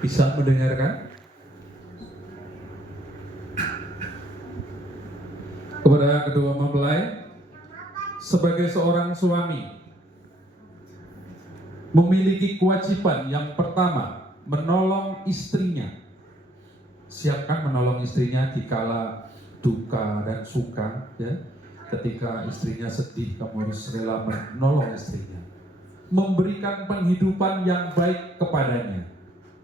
Bisa mendengarkan? Kepada kedua mempelai, sebagai seorang suami memiliki kewajiban yang pertama menolong istrinya. Siapkan menolong istrinya dikala duka dan suka, ya. Ketika istrinya sedih, kamu harus rela menolong istrinya, memberikan penghidupan yang baik kepadanya.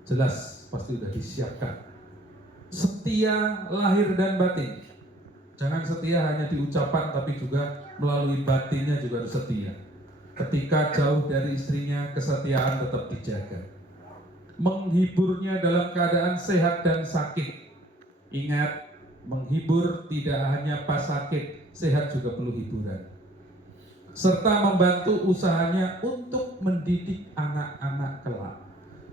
Jelas pasti sudah disiapkan. Setia lahir dan batin. Jangan setia hanya di ucapan, tapi juga melalui batinnya juga harus setia. Ketika jauh dari istrinya, kesetiaan tetap dijaga. Menghiburnya dalam keadaan sehat dan sakit. Ingat, menghibur tidak hanya pas sakit, sehat juga perlu hiburan. Serta membantu usahanya untuk mendidik anak-anak kelak.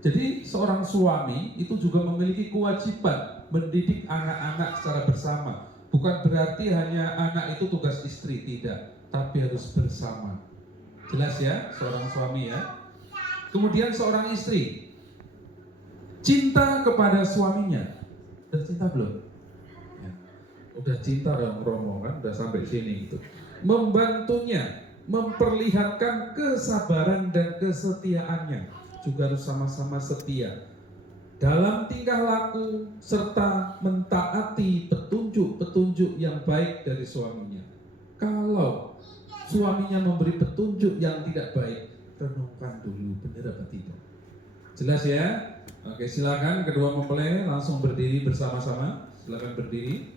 Jadi seorang suami itu juga memiliki kewajiban mendidik anak-anak secara bersama. Bukan berarti hanya anak itu tugas istri, tidak, tapi harus bersama. Jelas ya, seorang suami ya. Kemudian seorang istri, cinta kepada suaminya. Udah cinta belum? Ya. Udah cinta yang Romo kan, udah sampai sini gitu. Membantunya, memperlihatkan kesabaran dan kesetiaannya. Juga harus sama-sama setia dalam tingkah laku serta mentaati petunjuk-petunjuk yang baik dari suaminya. Kalau suaminya memberi petunjuk yang tidak baik, renungkan dulu benar apa tidak. Jelas ya? Oke, silakan kedua mempelai langsung berdiri bersama-sama. Silakan berdiri.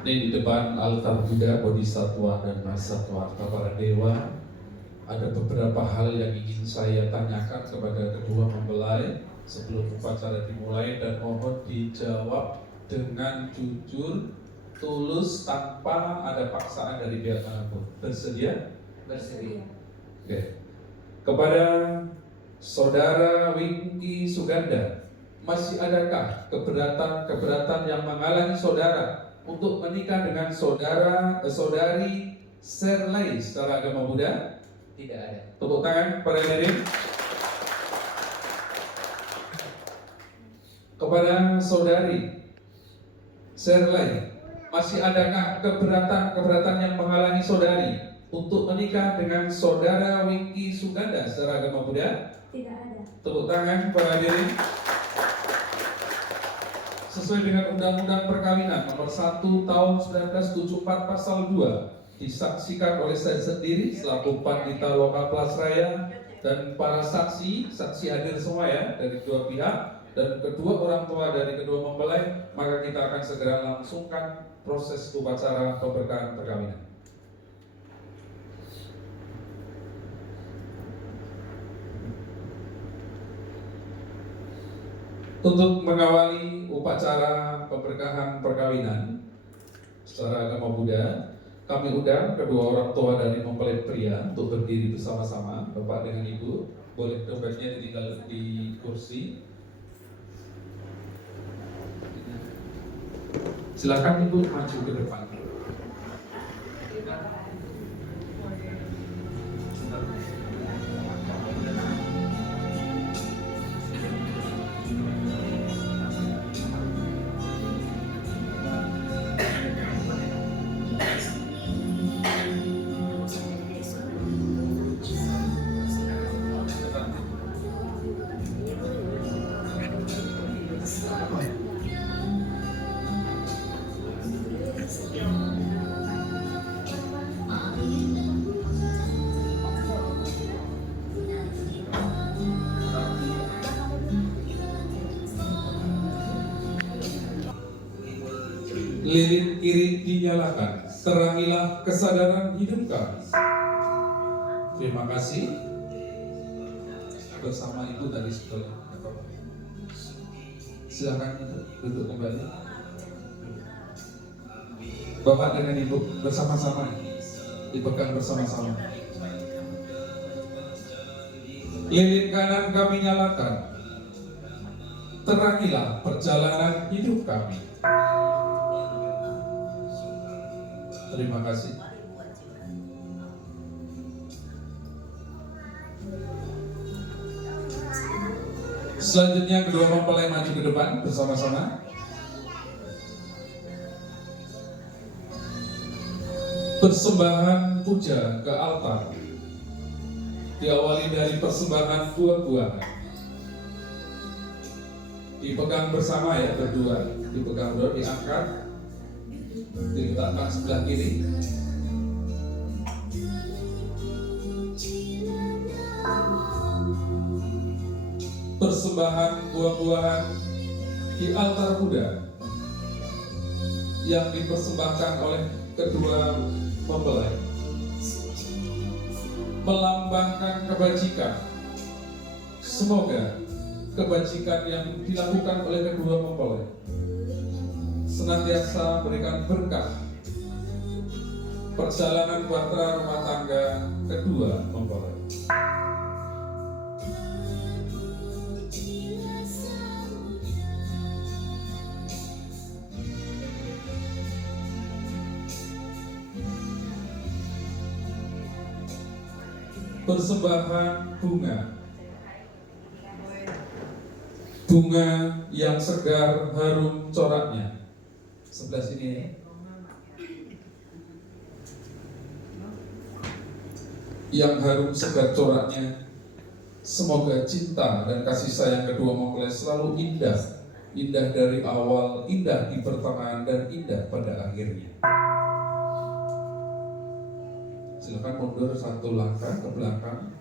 Ini di depan altar Buddha, Bodhisattva dan Mahasatwa para dewa, ada beberapa hal yang ingin saya tanyakan kepada kedua mempelai sebelum upacara dimulai, dan mohon dijawab dengan jujur, tulus, tanpa ada paksaan dari pihak manapun. Bersedia? Bersedia. Oke. Kepada Saudara Wingky Suganda, masih adakah keberatan yang menghalangi saudara untuk menikah dengan saudari Serlai secara agama Buddha? Tidak ada. Tepuk tangan pada hadirin. Kepada saudari Serlai, masih adakah keberatan yang menghalangi saudari untuk menikah dengan saudara Wingky Suganda secara agama Buddha? Tidak ada. Tepuk tangan pada hadirin. Sesuai dengan Undang-Undang Perkawinan Nomor 1 Tahun 1974 Pasal 2, disaksikan oleh saya sendiri selaku Pandita Loka Plasraya dan para saksi hadir semua ya dari dua pihak, dan kedua orang tua dari kedua mempelai, maka kita akan segera langsungkan proses upacara pemberkahan perkawinan. Untuk mengawali upacara pemberkahan perkawinan secara agama Buddha, kami undang kedua orang tua dari mempelai pria untuk berdiri bersama-sama, Bapak dengan Ibu. Boleh dompetnya ditinggal di kursi. Silakan Ibu maju ke depan. Lilin kiri dinyalakan, terangilah kesadaran hidup kami. Terima kasih. Bersama Ibu tadi setelah. Silakan duduk kembali. Bapak dengan Ibu bersama-sama, dipegang bersama-sama. Lilin kanan kami nyalakan, terangilah perjalanan hidup kami. Terima kasih. Selanjutnya kedua mempelai maju ke depan bersama-sama. Persembahan puja ke altar diawali dari persembahan buah-buahan. Dipegang bersama ya berdua, dipegang berdua, diangkat, diletakkan sebelah kiri. Persembahan buah-buahan di altar Buddha yang dipersembahkan oleh kedua mempelai melambangkan kebajikan. Semoga kebajikan yang dilakukan oleh kedua mempelai senantiasa berikan berkah perjalanan bahtera rumah tangga kedua mempelai. Persembahan bunga yang segar harum coraknya. Sebelah sini ya. Yang harum segar coraknya. Semoga cinta dan kasih sayang kedua mempelai selalu indah. Indah dari awal, indah di pertengahan, dan indah pada akhirnya. Silakan mundur satu langkah ke belakang.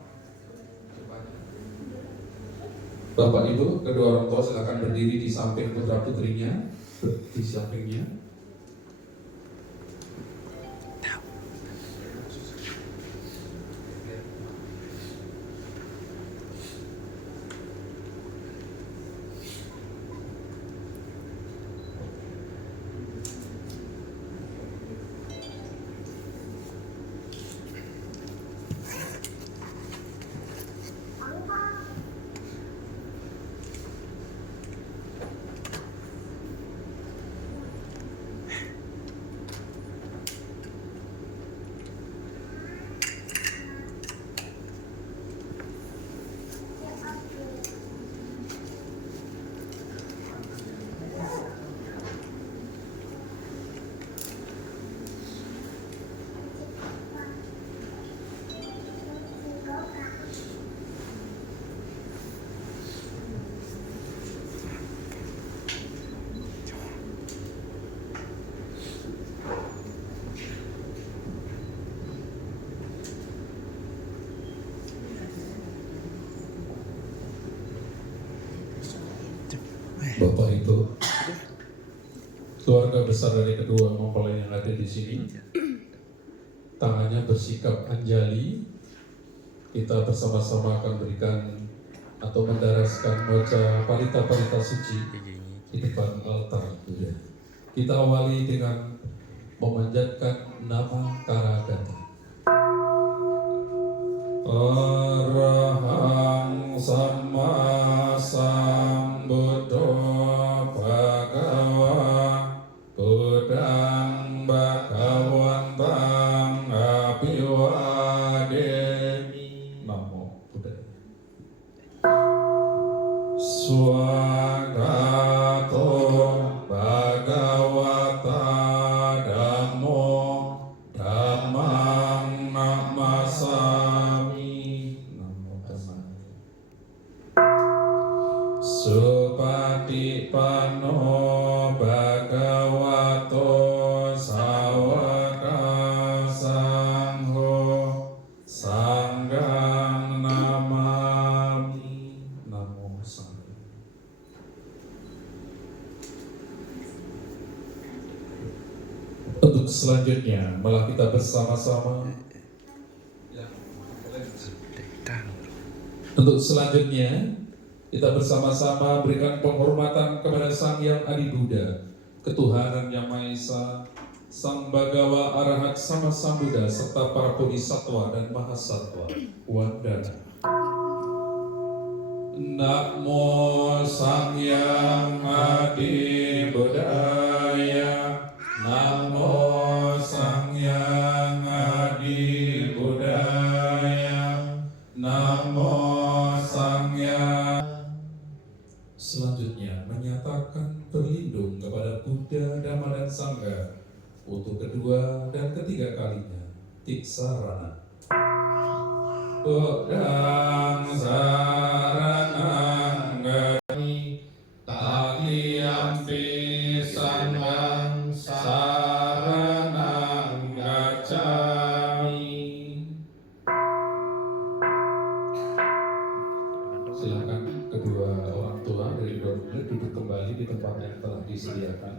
Bapak Ibu, kedua orang tua silakan berdiri di samping putra putrinya, di sampingnya. Bapak Ibu, keluarga besar dari kedua mempelai yang ada di sini, tangannya bersikap anjali. Kita bersama-sama akan berikan atau mendaraskan baca parita-parita suci di depan altar. Kita awali dengan memanjatkan nama Karagata. Arahang Sama Sambuddho Bhagava Buddhang Bhagavantang Abhiwademi. Namo Buddhaya. Swagato Bhagavata Dhammo Dhammang Namasami. Namo Dhammang. Supatipanno Bhagavato Sawaka Sangho Sanggang Namami. Namo Sangha. Untuk selanjutnya malah kita bersama-sama. Untuk selanjutnya kita bersama-sama berikan penghormatan kepada kepada Sang Hyang Adi Buddha, Ketuhanan Yang Maha Esa, Sang Bhagawa Arahat Sama Sambuddha, serta para bodhisattva dan mahasatwa. Wandana. Namo Sang Hyang Adi Buddhaya. Namo Sang Hyang Adi Buddhaya. Namo Sang Hyang. Selanjutnya menyatakan berlindung kepada Buddha, Dhamma dan Sangha untuk kedua dan ketiga kalinya. Tiksarana. Buddhang saranang gacchami, tatiyampi sanghang saranang gacchami. Silakan kedua orang tua dari kedua murid duduk kembali di tempat yang telah disediakan.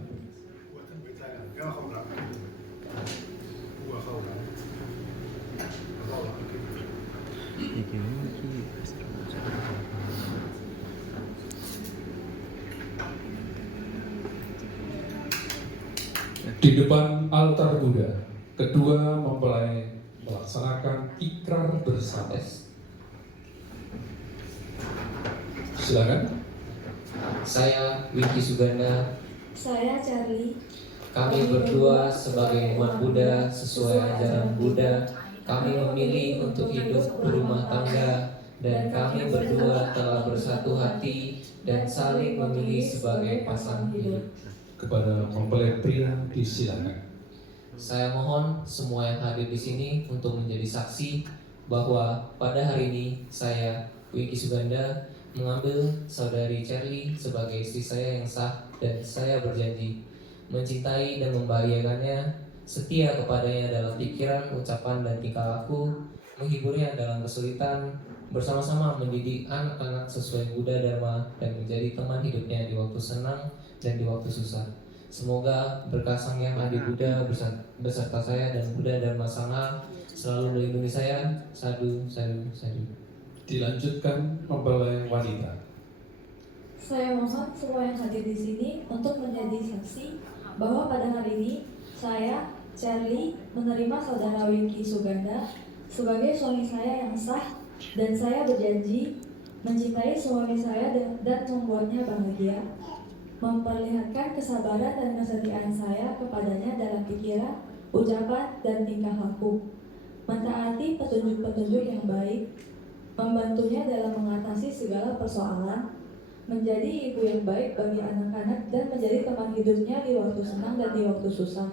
Di depan altar Buddha, kedua mempelai melaksanakan ikrar bersama. Silakan. Saya Wiki Suganda. Saya Charlie. Kami berdua sebagai umat Buddha sesuai ajaran Buddha. Kami memilih untuk hidup berumah tangga dan kami berdua telah bersatu hati dan saling memilih sebagai pasangan hidup. Kepada mempelai pria disilakan. Saya mohon semua yang hadir di sini untuk menjadi saksi bahwa pada hari ini saya Wiki Suganda mengambil saudari Charlie sebagai istri saya yang sah dan saya berjanji mencintai dan membahagiakannya, setia kepadanya dalam pikiran, ucapan, dan tingkah laku, menghiburnya dalam kesulitan, bersama-sama mendidik anak-anak sesuai Buddha Dharma dan menjadi teman hidupnya di waktu senang dan di waktu susah. Semoga berkah Sang Hyang Adi Buddha beserta saya dan Buddha Dharma Sangha selalu melindungi saya. Sadu, sadu, sadu. Dilanjutkan mempelai wanita. Saya mohon semua yang hadir di sini untuk menjadi saksi bahwa pada hari ini saya, Charlie, menerima saudara Wiki Suganda sebagai suami saya yang sah dan saya berjanji mencintai suami saya dan membuatnya bahagia, memperlihatkan kesabaran dan kesetiaan saya kepadanya dalam pikiran, ucapan, dan tingkah laku, mentaati petunjuk-petunjuk yang baik, membantunya dalam mengatasi segala persoalan, menjadi ibu yang baik bagi anak-anak dan menjadi teman hidupnya di waktu senang dan di waktu susah.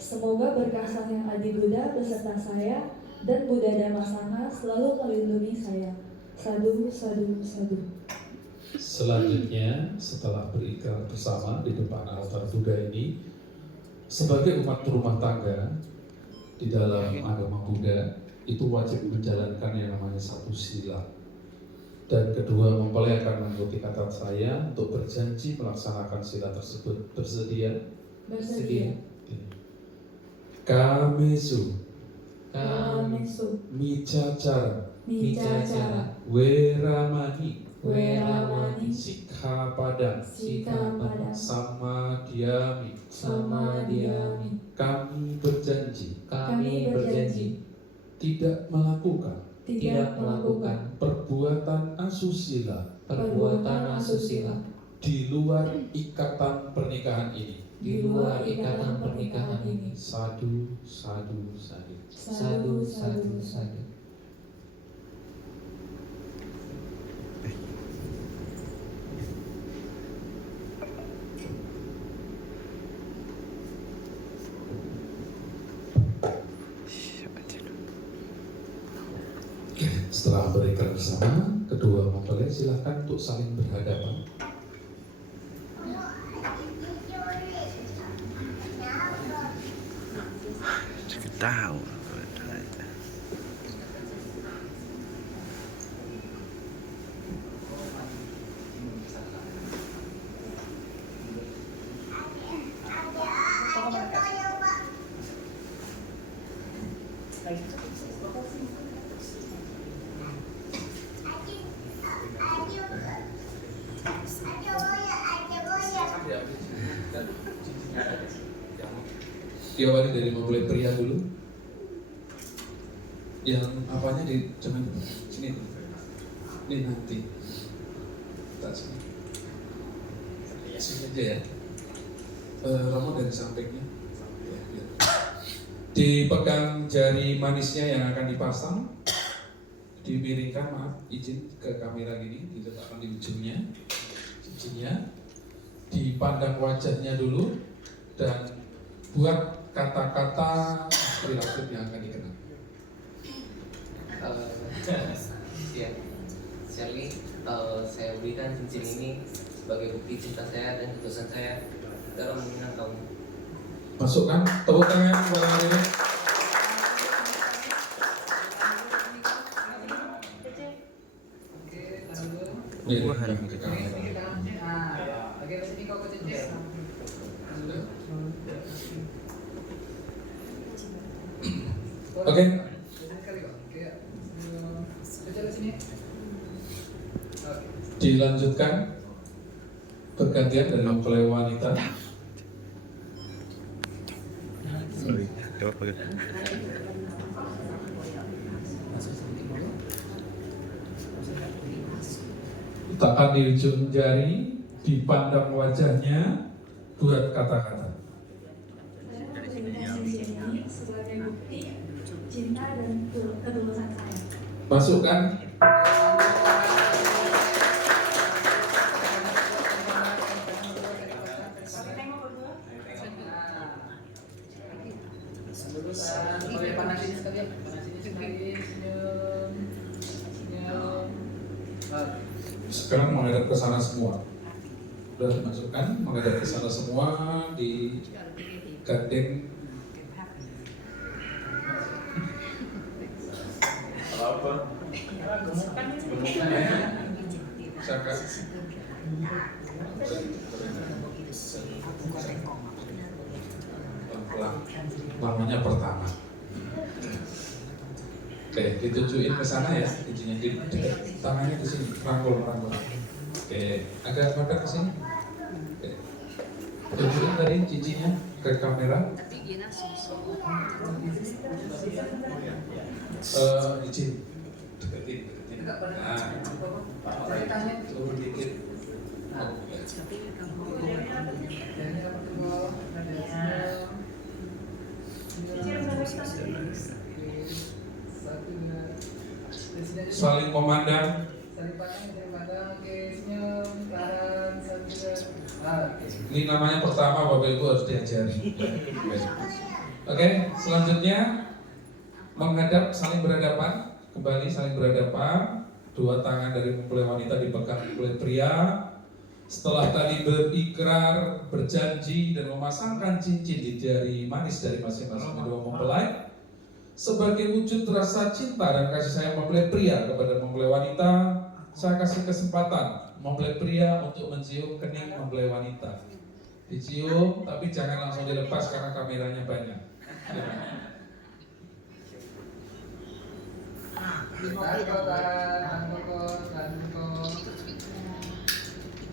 Semoga berkah Sang Hyang Adi Buddha beserta saya dan Buddha Dhamma Sangha selalu melindungi saya. Sadu, sadu, sadu. Selanjutnya, setelah berikrar bersama di depan altar Buddha ini, sebagai umat rumah tangga di dalam agama Buddha itu wajib menjalankan yang namanya satu sila. Dan kedua mempelai akan mengikuti kata saya untuk berjanji melaksanakan sila tersebut. Bersedia? Bersedia. Kamesu, Kamesu, Micacara, Micacara, Weramani, Weramani, Sikhapada, Sikhapada, Samadhyami, Samadhyami. Kami berjanji Kami berjanji tidak melakukan perbuatan asusila perbuatan asusila di luar ikatan pernikahan ini. di luar ikatan pernikahan ini. Sadu, sadu, sadu. Sadu, sadu, sadu. Setelah berikrar bersama, kedua mempelai silakan untuk saling berhadapan. Tahu. Diawali dari mempelai pria dulu. Yang apanya di cuman sini. Ini nanti. Tak sini. Sini aja ya. Romo dari sampingnya. Ya, biar. Dipegang jari manisnya yang akan dipasang. Dimiringkan, maaf, izin ke kamera gini, diletakkan di ujungnya, cincinnya, dipandang wajahnya dulu, dan buat kata-kata inspiratif yang akan dikenal. Ya, Shirley, saya berikan cincin ini sebagai bukti cinta saya dan ketulusan saya dalam mengenal kamu. Masukkan, tepuk tangan kepada ini. Miringkan ke kamera. Oke. Dilanjutkan bergantian dari mempelai wanita. Sorry, coba pakai. Letakkan di ujung jari, dipandang wajahnya, buat kata-kata. Saya memberikan cincin ini sebagai bukti cinta dan ketulusan saya. Masukkan. Panasin sekali, senyum. Sekarang menghadap ke sana semua. Sudah dimasukkan, menghadap ke sana semua, digandeng. Misalkan pelan-pelan, namanya pertama. Oke, ditujuin ke sana ya, cincinnya di dekat tangannya ke sini, rangkul. Oke, agak ke sini. Oke, tujuin tadi cincinnya ke kamera. Izin, deketin. Nah, turun dikit. Saling memandang. Ini namanya pertama, Bapak Ibu harus diajari. Oke, selanjutnya menghadap, saling berhadapan. Kembali saling berhadapan. Dua tangan dari mempelai wanita dipegang mempelai pria. Setelah tadi berikrar, berjanji, dan memasangkan cincin di jari manis dari masing-masing kedua mempelai, sebagai wujud rasa cinta dan kasih sayang mempelai pria kepada mempelai wanita, saya kasih kesempatan mempelai pria untuk mencium kening mempelai wanita. Dicium, tapi jangan langsung dilepas karena kameranya banyak.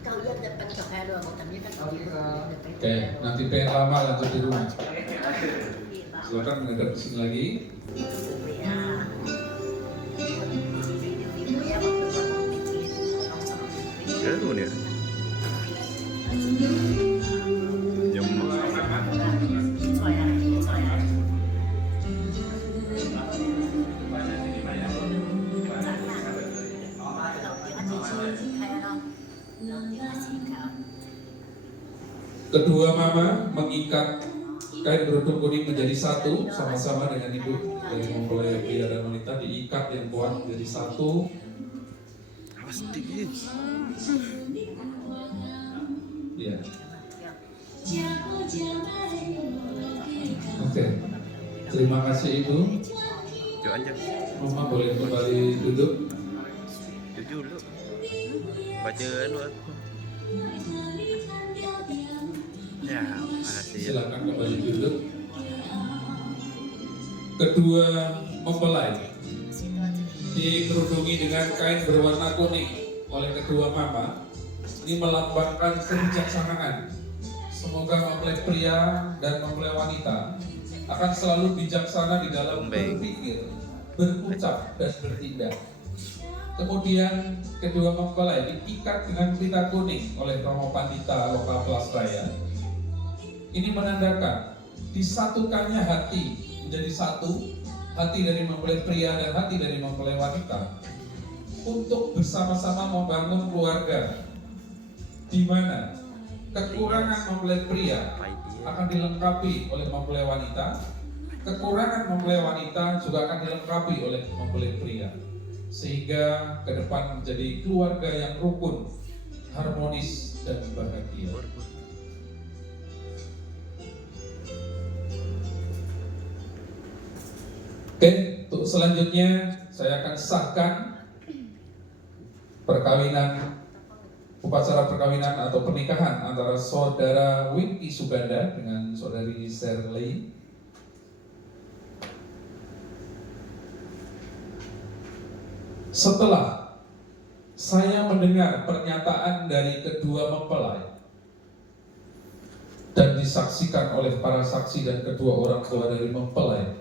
Kalian depan ke Halo, tapi kan Oke, nanti PR lama lanjut di rumah. Silakan menghadap ke sini lagi. Seru nih. Jam Kedua mama mengikat kain beruntung kuning menjadi satu, sama-sama dengan ibu dari mempelai pria dan wanita, diikat yang kuat menjadi satu. pasti. Ya. Oke. Terima kasih ibu. Coba aja. Mama boleh kembali duduk. Jujur dulu. Baca dulu aku. Ya, makasih. Silakan kembali duduk. Kedua mempelai dikerudungi dengan kain berwarna kuning oleh kedua mama. Ini melambangkan kebijaksanaan Semoga mempelai pria dan mempelai wanita akan selalu bijaksana di dalam berpikir, berucap, dan bertindak. Kemudian kedua mempelai diikat dengan pita kuning oleh Romo Pandita Lokal Plasraya. Ini menandakan disatukannya hati menjadi satu, hati dari mempelai pria dan hati dari mempelai wanita, untuk bersama-sama membangun keluarga, di mana kekurangan mempelai pria akan dilengkapi oleh mempelai wanita, kekurangan mempelai wanita juga akan dilengkapi oleh mempelai pria, sehingga ke depan menjadi keluarga yang rukun, harmonis, dan bahagia. Oke, untuk selanjutnya saya akan sahkan upacara perkawinan atau pernikahan antara saudara Winky Suganda dengan saudari Shirley. Setelah saya mendengar pernyataan dari kedua mempelai dan disaksikan oleh para saksi dan kedua orang tua dari mempelai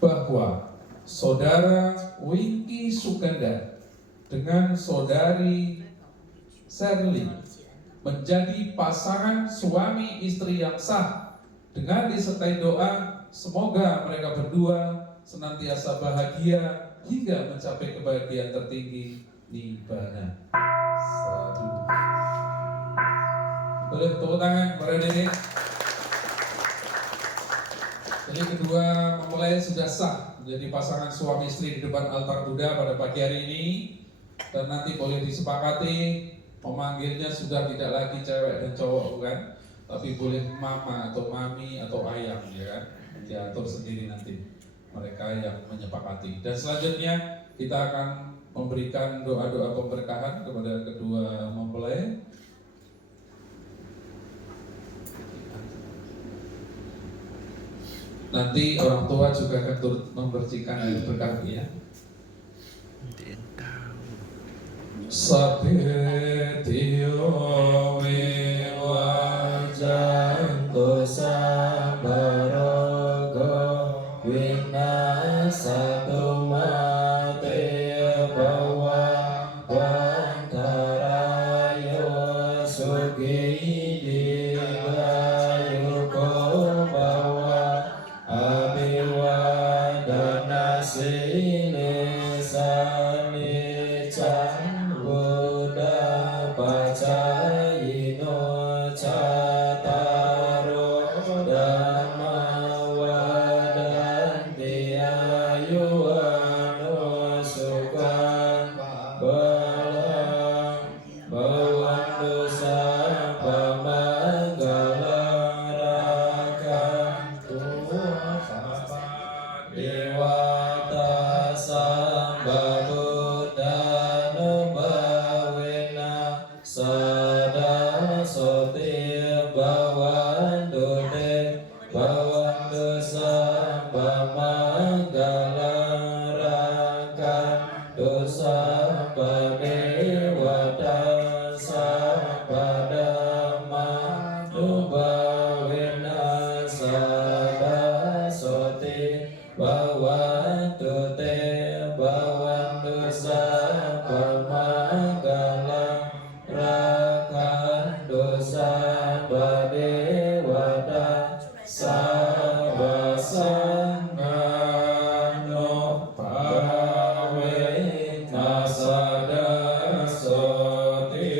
bahwa saudara Winky Suganda dengan saudari Shirley menjadi pasangan suami istri yang sah, dengan disertai doa semoga mereka berdua senantiasa bahagia hingga mencapai kebahagiaan tertinggi nibbana. Sadu. Boleh tepuk tangan para nenek. Jadi kedua mempelai sudah sah menjadi pasangan suami istri di depan altar Buddha pada pagi hari ini, dan nanti boleh disepakati memanggilnya sudah tidak lagi cewek dan cowok, bukan, tapi boleh mama atau mami atau ayang, ya kan, diatur sendiri nanti mereka yang menyepakati. Dan selanjutnya kita akan memberikan doa-doa pemberkahan kepada kedua mempelai. Nanti orang tua juga akan turut membersihkan air berkah, ya. Sabetiyo wiwajanto sabaraga winasatu mate bawa wantarayo sugi digayo bawa abiwadana sini sani cang Buddha pacayino cataro dhamma wadanti ayuwano sukang balang bawantu sapamagalang rakantu dewata sambadudanu bawena sada sotir bawandu de bawandu sambamagalang rakantu sabadewata sabadama bawena sada sotir bawandu te bawandu sabamagalang rakantu sabadewata sabasangano pawena sada soti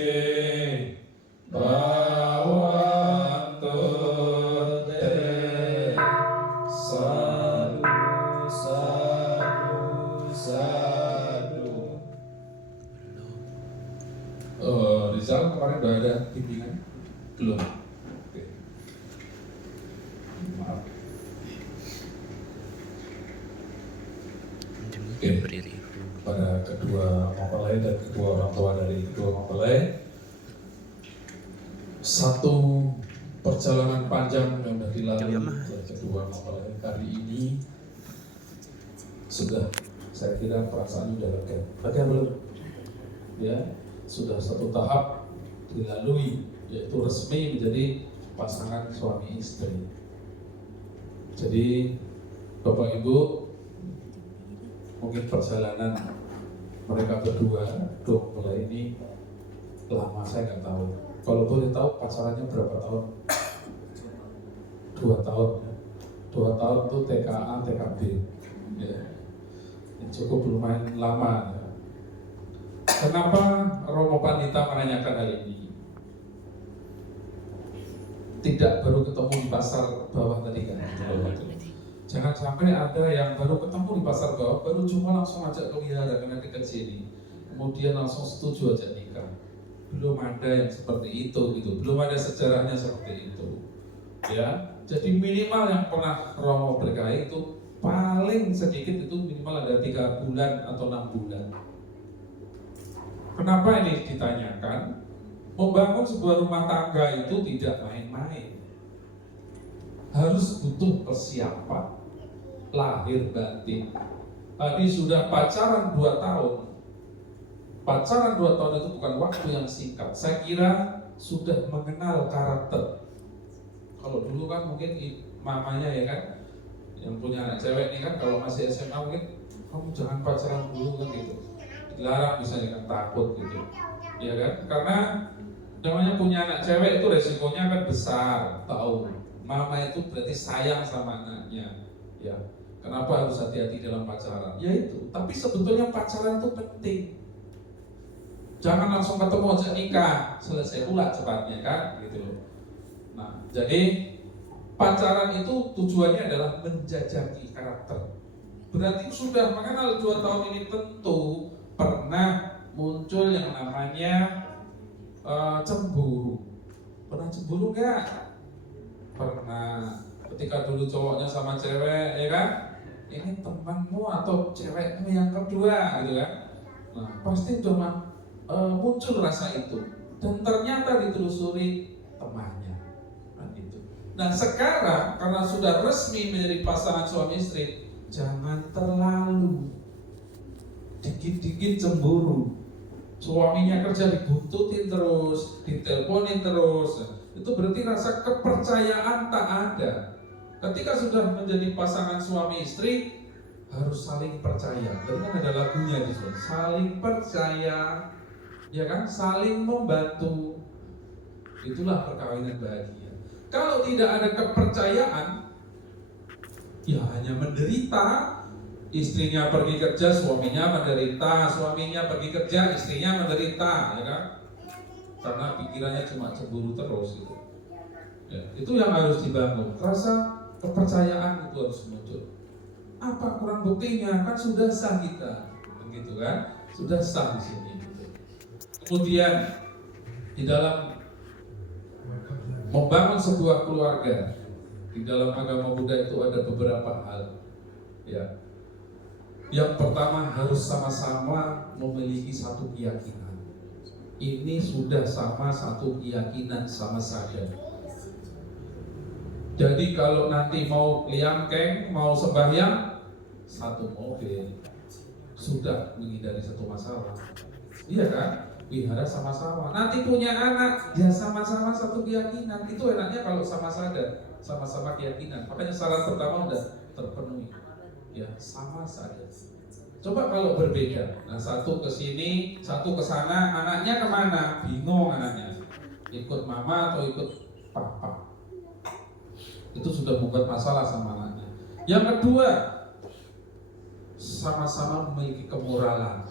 bawantu te sadu sadu sadu. Rizal kemarin udah ada bimbingan? Belum? Oke. Maaf. Oke. Pada kedua mempelai dan kedua orang tua dari kedua mempelai, satu perjalanan panjang yang sudah dilalui oleh kedua mempelai hari ini sudah, saya kira perasaan sudah lega. Lega belum? Ya, sudah satu tahap dilalui, yaitu resmi menjadi pasangan suami istri. Jadi Bapak Ibu, mungkin perjalanan mereka berdua mulai ini lama, saya nggak tahu. Kalau boleh tahu pacarannya berapa tahun? 2 tahun. 2 tahun itu TKA, TKB. Ya. Cukup lumayan lama. Ya. Kenapa Romo Pandita menanyakan hal ini? Tidak baru ketemu di pasar bawah tadi kan? Jangan sampai ada yang baru ketemu di pasar bawah, baru cuma langsung ajak ke wihara karena dekat sini, kemudian langsung setuju ajak nikah. Belum ada yang seperti itu gitu, belum ada sejarahnya seperti itu. Ya, jadi minimal yang pernah Romo berkait itu paling sedikit itu minimal ada 3 bulan atau 6 bulan. Kenapa ini ditanyakan? Membangun sebuah rumah tangga itu tidak main-main. Harus butuh persiapan lahir batin. Tadi sudah pacaran 2 tahun. Pacaran 2 tahun itu bukan waktu yang singkat. Saya kira sudah mengenal karakter. Kalau dulu kan mungkin mamanya ya kan, yang punya anak cewek ini kan kalau masih SMA mungkin kamu jangan pacaran dulu kan gitu. Dilarang misalnya kan, takut gitu. Ya kan? Karena namanya punya anak cewek itu resikonya kan besar, tahu. Mama itu berarti sayang sama anaknya. Ya, kenapa harus hati-hati dalam pacaran? Ya itu. Tapi sebetulnya pacaran itu penting. Jangan langsung ketemu aja nikah, selesai pula cepatnya kan, gitu loh. Nah, jadi pacaran itu tujuannya adalah menjajaki karakter. Berarti sudah mengenal 2 tahun ini tentu pernah muncul yang namanya cemburu. Pernah cemburu nggak? Pernah. Ketika dulu cowoknya sama cewek, ya kan? Ini temanmu atau cewekmu yang kedua, gitu kan? Nah, pasti cuma muncul rasa itu. Dan ternyata ditelusuri temannya. Nah, gitu. Nah, sekarang karena sudah resmi menjadi pasangan suami istri, jangan terlalu dikit-dikit cemburu. Suaminya kerja dibuntutin terus, diteleponin terus, itu berarti rasa kepercayaan tak ada. Ketika sudah menjadi pasangan suami istri, harus saling percaya. Tadi kan ada lagunya di sini, saling percaya, ya kan, saling membantu. Itulah perkawinan bahagia. Kalau tidak ada kepercayaan, ya hanya menderita. Istrinya pergi kerja, suaminya menderita. Suaminya pergi kerja, istrinya menderita, ya kan? Karena pikirannya cuma cemburu terus gitu. Ya, itu yang harus dibangun. Rasa kepercayaan itu harus muncul. Apa kurang buktinya? Kan sudah sah kita, begitu kan? Sudah sah di sini. Gitu. Kemudian di dalam membangun sebuah keluarga, di dalam agama Buddha itu ada beberapa hal. Ya. Yang pertama harus sama-sama memiliki satu keyakinan. Ini sudah sama satu keyakinan sama saja. Jadi kalau nanti mau liangkeng, mau sembahyang, satu mobil, sudah menghindari satu masalah. Iya kan? Wihara sama-sama. Nanti punya anak, ya sama-sama satu keyakinan. Itu enaknya kalau sama saja, sama-sama keyakinan. Makanya syarat pertama udah terpenuhi. Ya sama saja. Coba kalau berbeda, nah satu ke sini, satu ke sana, anaknya kemana? Bingung anaknya. Ikut mama atau ikut papa? Itu sudah membuat masalah sama anaknya. Yang kedua, sama-sama memiliki kemoralan.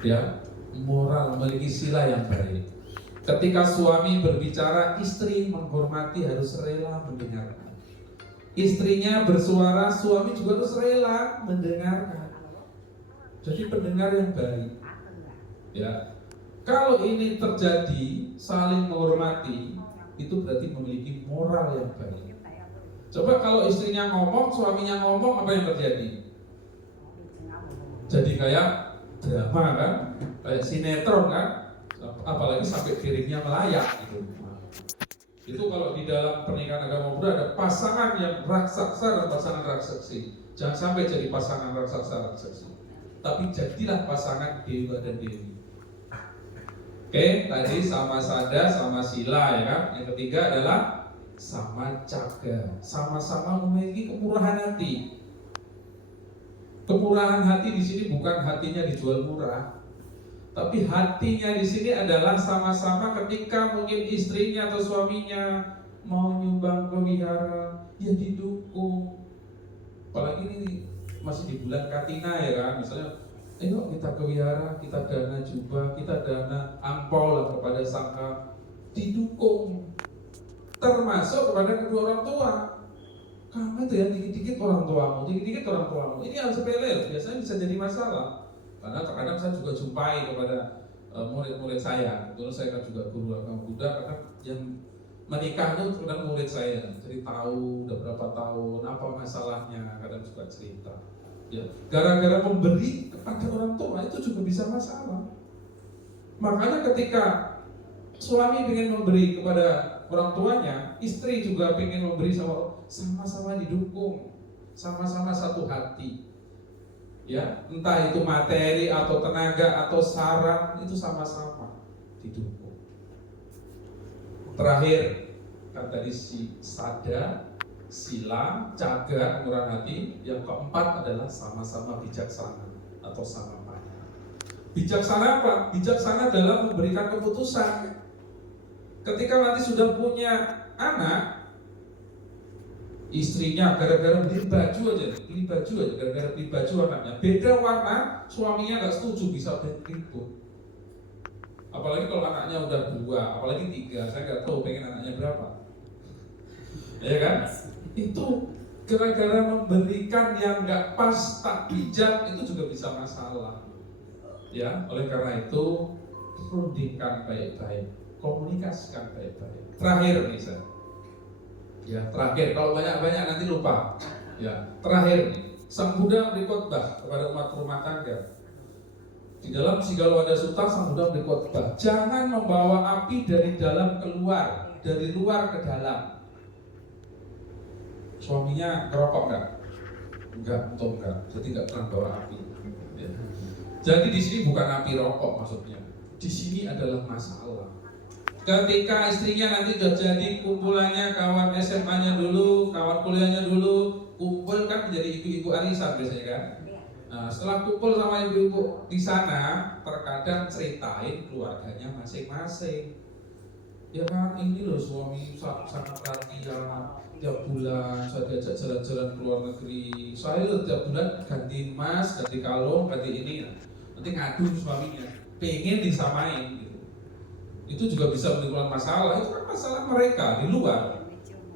Ya, moral, memiliki sila yang baik. Ketika suami berbicara, istri menghormati, harus rela mendengarkan. Istrinya bersuara, suami juga harus rela mendengarkan. Jadi pendengar yang baik. Ya, kalau ini terjadi, saling menghormati, itu berarti memiliki moral yang baik. Coba kalau istrinya ngomong, suaminya ngomong, apa yang terjadi? Jadi kayak drama kan, kayak sinetron kan, apalagi sampai piringnya melayang gitu. Itu kalau di dalam pernikahan agama Buddha ada pasangan yang raksasa dan pasangan raksasi. Jangan sampai jadi pasangan raksasa raksasi, tapi jadilah pasangan dewa dan dewi. Oke, tadi sama sada, sama sila ya kan. Yang ketiga adalah sama caga, sama-sama memiliki kemurahan hati. Kemurahan hati di sini bukan hatinya dijual murah, tapi hatinya di sini adalah sama-sama ketika mungkin istrinya atau suaminya mau nyumbang ke wihara, ya didukung. Apalagi ini masih di bulan Katina ya kan, misalnya ayo kita ke wihara, kita dana jubah, kita dana angpau lah kepada sangka, didukung, termasuk kepada kedua orang tua. Kamu itu ya dikit-dikit orang tuamu, dikit-dikit orang tuamu. Ini harus sepele, biasanya bisa jadi masalah. Karena terkadang saya juga jumpai kepada murid-murid saya. Dulu saya kan juga guru agama Buddha, kadang yang menikah itu kadang murid saya. Jadi tahu udah berapa tahun, apa masalahnya, kadang juga cerita. Ya, gara-gara memberi kepada orang tua itu juga bisa masalah. Makanya ketika suami ingin memberi kepada orang tuanya, istri juga ingin memberi sama-sama didukung, sama-sama satu hati. Ya, entah itu materi atau tenaga atau saran, itu sama-sama didukung. Terakhir, kan tadi si sada, sila, caga, kemurahan hati. Yang keempat adalah sama-sama bijaksana atau sama paya. Bijaksana apa? Bijaksana dalam memberikan keputusan. Ketika nanti sudah punya anak, istrinya gara-gara beli baju aja, gara-gara beli baju anaknya beda warna, suaminya nggak setuju, bisa ribut. Apalagi kalau anaknya udah 2, apalagi 3, saya nggak tahu pengen anaknya berapa. Ya kan? Itu gara-gara memberikan yang nggak pas, tak bijak, itu juga bisa masalah. Ya, oleh karena itu rundingkan baik-baik, komunikasikan baik-baik. Terakhir nih saya. Ya, terakhir, kalau banyak-banyak nanti lupa. Ya, terakhir nih, Sang Buddha beri khotbah kepada umat rumah tangga. Di dalam Sigalo Wada Sutta, Sang Buddha beri khotbah, jangan membawa api dari dalam keluar, dari luar ke dalam. Suaminya ngerokok enggak? Enggak, jadi enggak pernah bawa api. Ya. Jadi di sini bukan api rokok maksudnya. Di sini adalah masalah. Ketika istrinya nanti sudah jadi kumpulannya kawan SMA-nya dulu, kawan kuliahnya dulu, kumpul kan menjadi ibu-ibu arisan biasanya kan. Nah, setelah kumpul sama ibu-ibu di sana, terkadang ceritain keluarganya masing-masing. Ya kan, ini loh suami sangat perhatian, tiap bulan saya diajak jalan-jalan ke luar negeri. Saya tiap bulan ganti emas, ganti kalung, ganti ini. Nanti ngadu suaminya, pengen disamain. Itu juga bisa menimbulkan masalah. Itu kan masalah mereka di luar,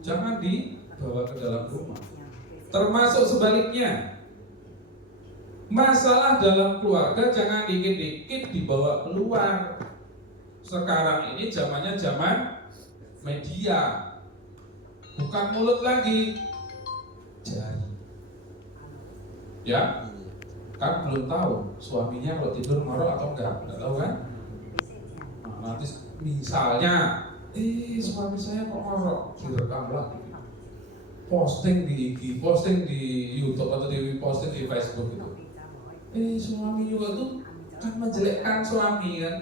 jangan dibawa ke dalam rumah. Termasuk sebaliknya, masalah dalam keluarga jangan dikit-dikit dibawa keluar. Sekarang ini zamannya zaman media, bukan mulut lagi, jari. Ya, kan belum tahu suaminya kalau tidur ngorok atau enggak tahu kan? Nanti misalnya, suami saya kok ngorok, direkam lagi, posting di IG, posting di YouTube atau posting di Facebook itu. Suami juga tuh kan menjelekkan suami kan.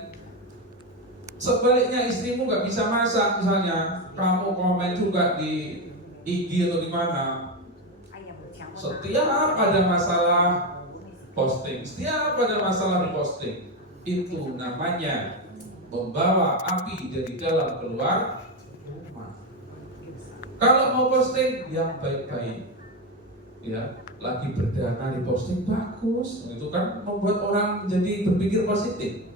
Sebaliknya istrimu nggak bisa masak misalnya, kamu komen juga di IG atau di mana. Setiap ada masalah posting, setiap ada masalah di posting, itu namanya membawa api dari dalam keluar rumah. Kalau mau posting yang baik-baik, ya, lagi berdana di posting bagus, itu kan membuat orang jadi berpikir positif.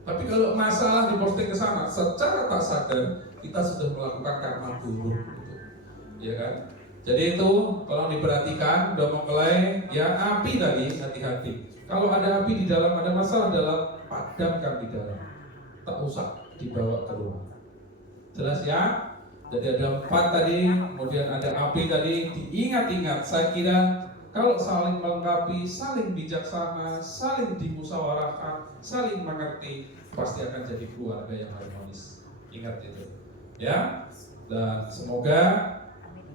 Tapi kalau masalah di posting ke sana, secara tak sadar kita sudah melakukan karma buruk, gitu. Ya kan? Jadi itu tolong diperhatikan, udah mempelai, ya api tadi hati-hati. Kalau ada api di dalam, ada masalah dalam, padamkan di dalam. Tak usah dibawa keluar. Jelas ya? Jadi ada 4 tadi, kemudian ada api tadi. Diingat-ingat, saya kira kalau saling melengkapi, saling bijaksana, saling dimusyawarahkan, saling mengerti, pasti akan jadi keluarga yang harmonis. Ingat itu, ya. Dan semoga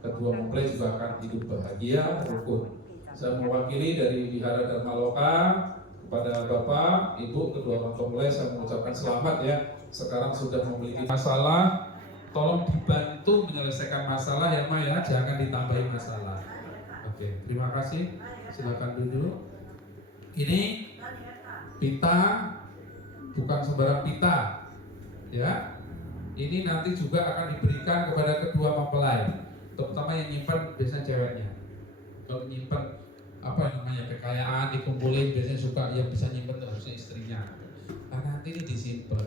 kedua mempelai juga akan hidup bahagia, rukun. Saya mewakili dari Wihara Dharma Loka kepada Bapak, Ibu, kedua orang mempelai, saya mengucapkan selamat ya. sekarang sudah memiliki masalah, tolong dibantu menyelesaikan masalah ya Ma ya, jangan ditambahin masalah. Oke, terima kasih. Silakan duduk. Ini pita bukan sembarang pita, ya. Ini nanti juga akan diberikan kepada kedua mempelai, terutama yang nyimpan biasanya ceweknya. Kalau nyimpan apa namanya kekayaan dikumpulin biasanya suka yang bisa nyimpan tuh harusnya istrinya. Nah nanti ini disimpan.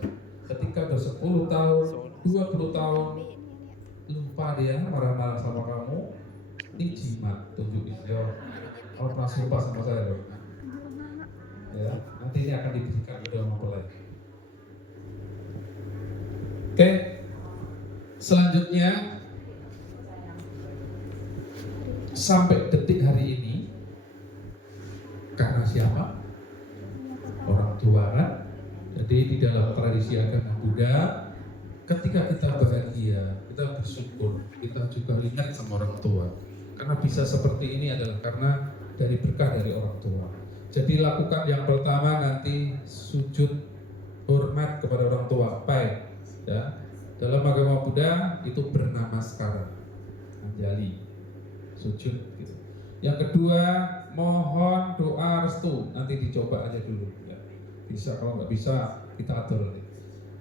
Ketika bersepuluh tahun, 20 tahun lupa dia marah-marah sama kamu, ini jimat tunjukin ya. Kalau pernah sumpah sama saya loh. Ya, nanti ini akan diberikan kedua mempelai. Oke, selanjutnya sampai detik hari ini karena siapa? Orang tua kan? Jadi di dalam tradisi agama Buddha, ketika kita bahagia, kita bersyukur, kita juga ingat sama orang tua. Karena bisa seperti ini adalah karena dari berkah dari orang tua. Jadi lakukan yang pertama nanti sujud hormat kepada orang tua, baik. Ya, dalam agama Buddha itu bernama sekarang, anjali, sujud. Gitu. Yang kedua, mohon doa restu, nanti dicoba aja dulu. Ya. Bisa, kalau nggak bisa kita atur.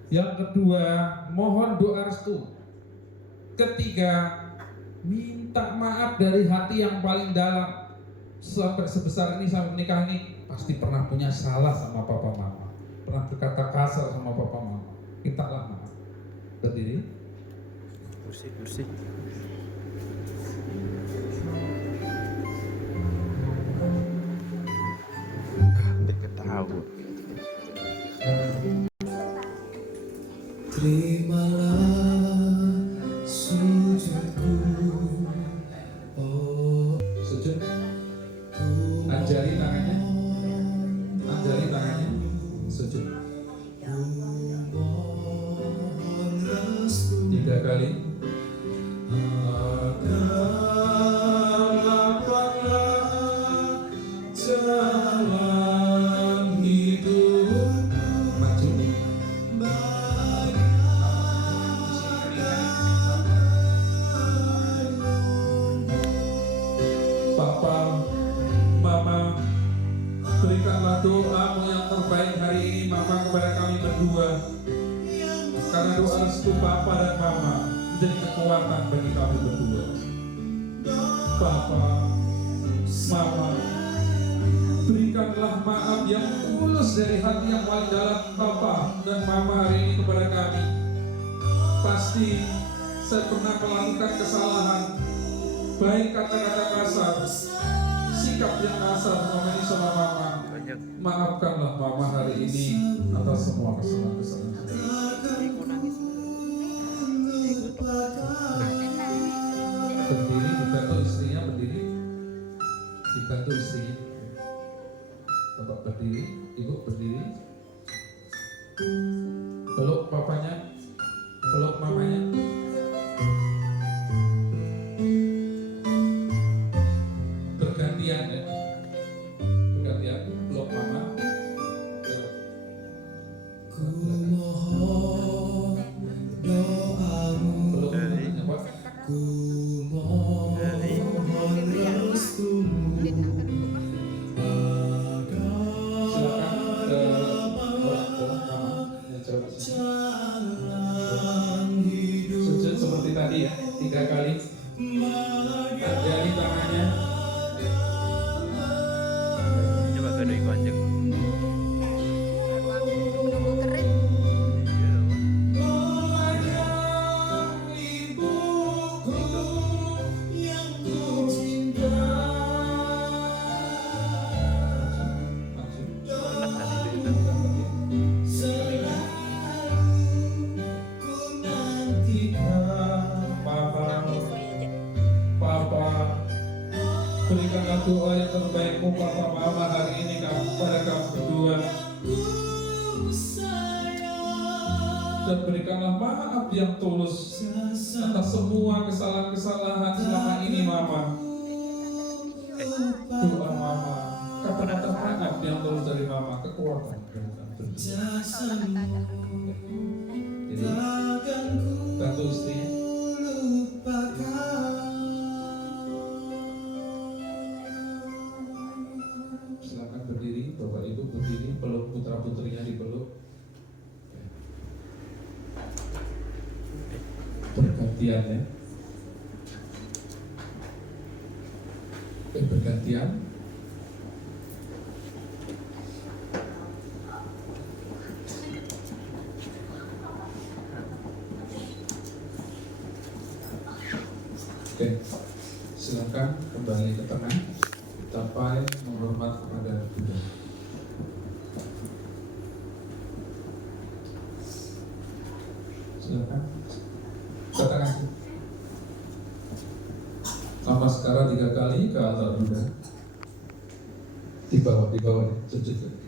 Yang kedua, mohon doa restu. Ketiga, minta maaf dari hati yang paling dalam. Sampai sebesar ini, sampai menikah ini pasti pernah punya salah sama papa mama, pernah berkata kasar sama papa mama. Mintalah maaf. Berdiri. Kursi. Hampir ketahu. Terimalah sujudku, oh Sujud. Anjali tangannya. Anjali tangannya. Sujud. mohon restu 3 kali. lapanglah jalan hidupku Maju. Papa, Mama, berikanlah doamu yang terbaik hari ini Mama kepada kami berdua. Karena doa restu Papa dan Mama menjadi kekuatan bagi kami berdua. Papa, Mama, berikanlah maaf yang tulus dari hati yang paling dalam Papa dan Mama hari ini kepada kami. Pasti saya pernah melakukan kesalahan, baik kata-kata kasar, sikap yang kasar selama ini sama Mama. Banyak. Maafkanlah Mama hari ini atas semua kesalahan-kesalahan. Berdiri, dibantu istrinya berdiri. Dibantu istrinya. Bapak berdiri, Ibu berdiri. Peluk papanya, peluk mamanya. Bergantian ya. Bergantian, peluk mama. ku mohon doamu, Peluk mamanya, Pak. ku mohon restumu Silakan ke peluk mama. Ya, coba sini. jalan hidup. Sujud seperti tadi ya, 3 kali. Anjali tangannya. Coba ke doi panjang. Berikanlah doa yang terbaikmu Papa Mama hari ini kepada kamu berdua. Dan berikanlah maaf yang tulus atas semua kesalahan-kesalahan selama ini Mama. Doa Mama, kata-kata maaf yang tulus dari Mama, kekuatan. takkan ku Bantu istrinya. Silakan berdiri, Bapak Ibu berdiri, peluk putra putrinya dipeluk. Bergantian ya. Bergantian. Oke, silakan kembali ke tengah. Capai menghormat kepada Buddha. Silakan. Ke tengah. Namaskara 3 kali ke altar Buddha. Di bawah, sujud.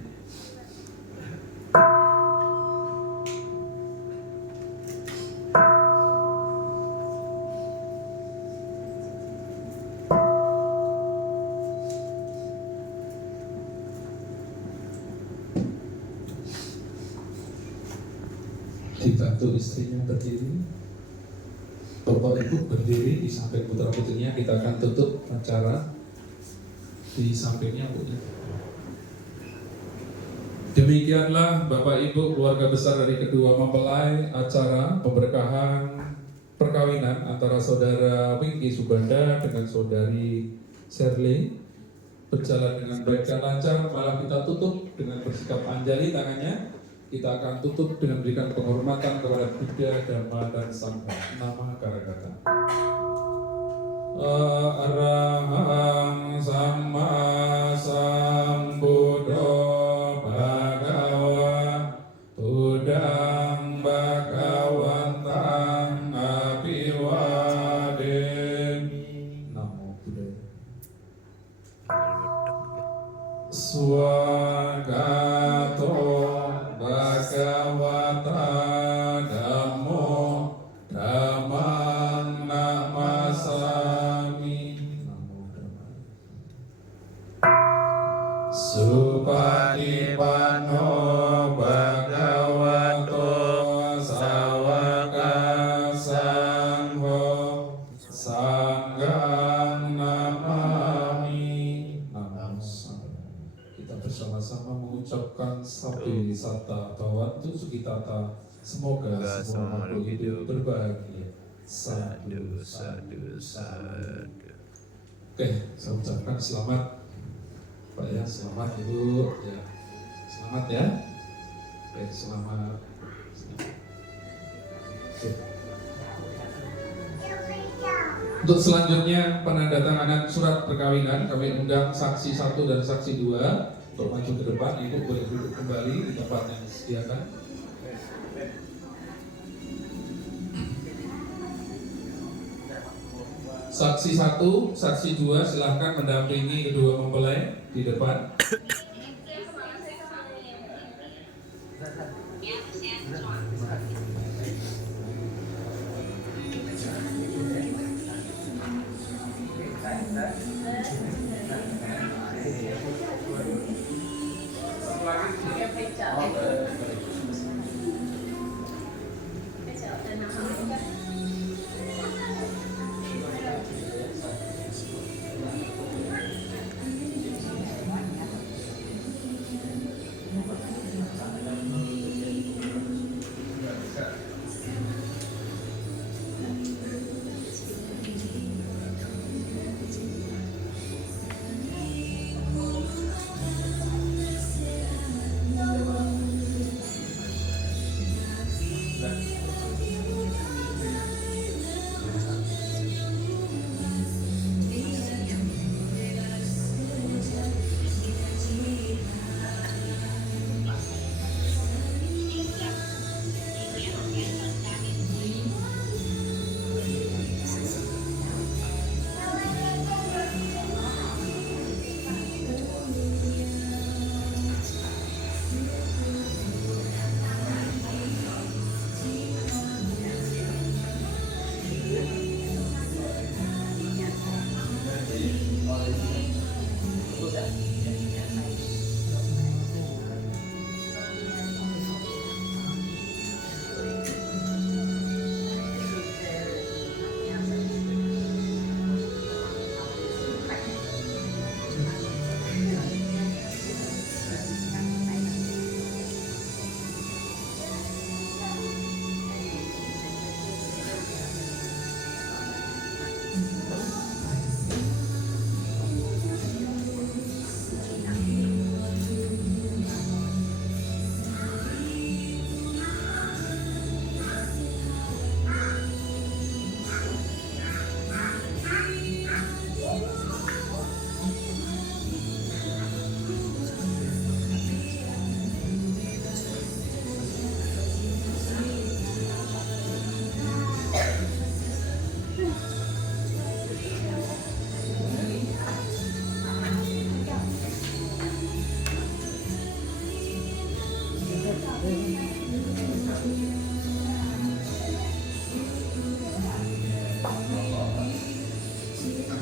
Dibantu istrinya berdiri, Bapak Ibu berdiri di samping putra putrinya. Kita akan tutup acara di sampingnya, Bu. Demikianlah Bapak Ibu keluarga besar dari kedua mempelai, acara pemberkahan perkawinan antara saudara Wingky Suganda dengan saudari Shirley berjalan dengan baik dan lancar. Malah kita tutup dengan bersikap anjali tangannya. Kita akan tutup dengan memberikan penghormatan kepada Buddha, Dhamma, dan Sangha. Nama Karakata. Arahang Sama Sambuddho Bhagava Buddhang Bhagavantang Abhiwademi. Namo Buddhaya. Swagato Bhagavata Dhammo Dhammang Namasami. Namo Dhammaya. Supatipanno Bhagavato Sawaka Sangho Sanghang Namami. Namo Sangha. Kita bersama-sama mengucapkan Sabdi Sata Bhavantu Sukitata. Semoga semua makhluk hidup berbahagia. Sadu, sadu, sadu. Oke, saya ucapkan selamat Pak ya, selamat Ibu ya. Selamat ya. Oke, selamat. Oke. Untuk selanjutnya penandatanganan surat perkawinan, kami undang saksi 1 dan saksi 2 untuk maju ke depan. Ibu boleh duduk kembali di tempat yang disediakan. Saksi 1, saksi 2 silahkan mendampingi kedua mempelai di depan. Cinta